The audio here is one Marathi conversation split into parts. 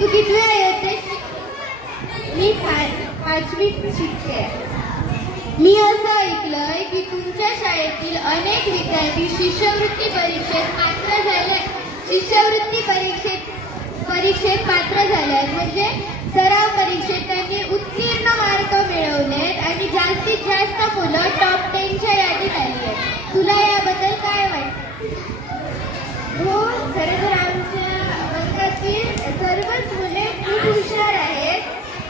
तू कितव्या येतेस? मी पाचवीत शिकते. मी असं ऐकलंय की तुमच्या शाळेतील अनेक विद्यार्थी शिष्यवृत्ती परीक्षेत पात्र झाले. शिष्यवृत्ती परीक्षेत पात्र झाल्यात म्हणजे सराव परीक्षेत त्यांनी उत्तीर्ण मार्क मिळवलेत आणि जास्तीत जास्त मुलं टॉप 10च्या यादीत आली आहेत. तुला याबद्दल काय वाटतं? हो, खरं तर आमच्या वर्गातील सर्वच मुले खूप हुशार आहेत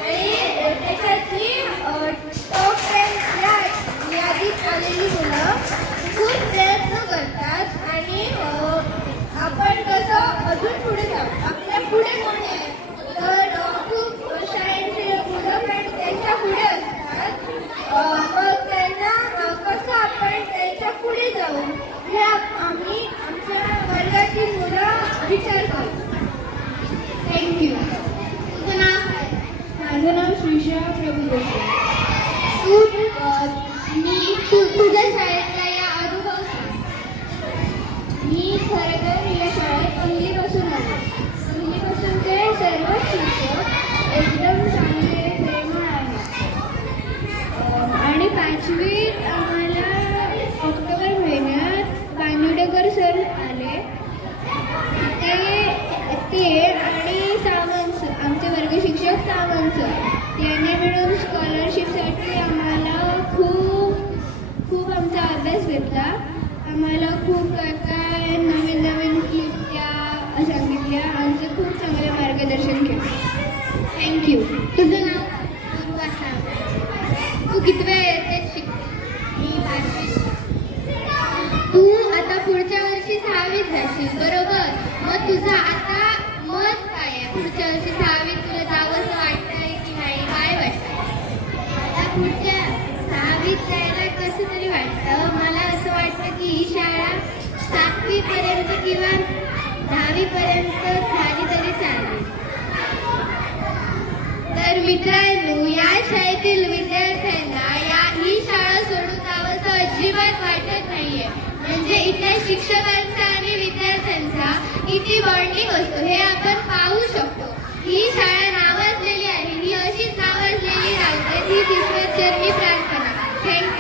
आणि त्याच्यातली टॉप 10 या यादीत आलेली मुलं खूप प्रयत्न करतात आणि आपण कसं अजून पुढे जाऊ. आपल्या पुढे कोण आहे तर खूप शाळेचे मुलं पण त्यांच्या पुढे असतात. मग त्यांना कसं आपण त्यांच्या पुढे जाऊ हे आम्ही आमच्या वर्गातील मुलं विचार करतो. थँक्यू. तुझं नाव काय? माझं नाव श्रीषा प्रभू जोशी. तुझ्या शाळेतला या अनुभव सांग. मी खरं तर या शाळेत पहिलीपासून आले. पहिलीपासून ते सर्व शिक्षक एकदम चांगले प्रेमळ आहेत. आणि पाचवीत आम्हाला ऑक्टोबर महिन्यात कानिवडेकर सर आले. ते आणि सावंत सर, आमचे वर्ग शिक्षक सावंत सर यांनी मिळून स्कॉलरशिपसाठी आम्हाला खूप आमचा अभ्यास घेतला. आम्हाला खूप काय नवीन क्लिप्या सांगितल्या. आमचं खूप चांगले मार्गदर्शन केलं. थँक्यू. तुझं नाव? तू कितव्या येतेस शिकते? मी पाचवीत. तू आता पुढच्या वर्षी 6वीत जाशील बरोबर. मग तुझं आता मत काय आहे? पुढच्या वर्षी 6वीत तुला जावंसं वाटतंय की नाही? काय वाटतं? आता पुढच्या 6वीत जायला कसं तरी वाटतं. मला असं वाटतं की ही शाळा 7वी पर्यंत किंवा 10वी पर्यंत झाली तरी चालेल. तर मित्रांनो, या शाळेतील विद्यार्थ्यांना ही शाळा सोडून जावंसं अजिबात वाटत नाहीये. म्हणजे इथल्या शिक्षकांचा आणि विद्यार्थ्यांचा किती बॉन्डिंग असतो हे आपण पाहू शकतो. ही शाळा नावाजलेली आहे, ही अशीच नावाजलेली राहते. ही ईश्वरचरणी प्रार्थना. थँक्यू.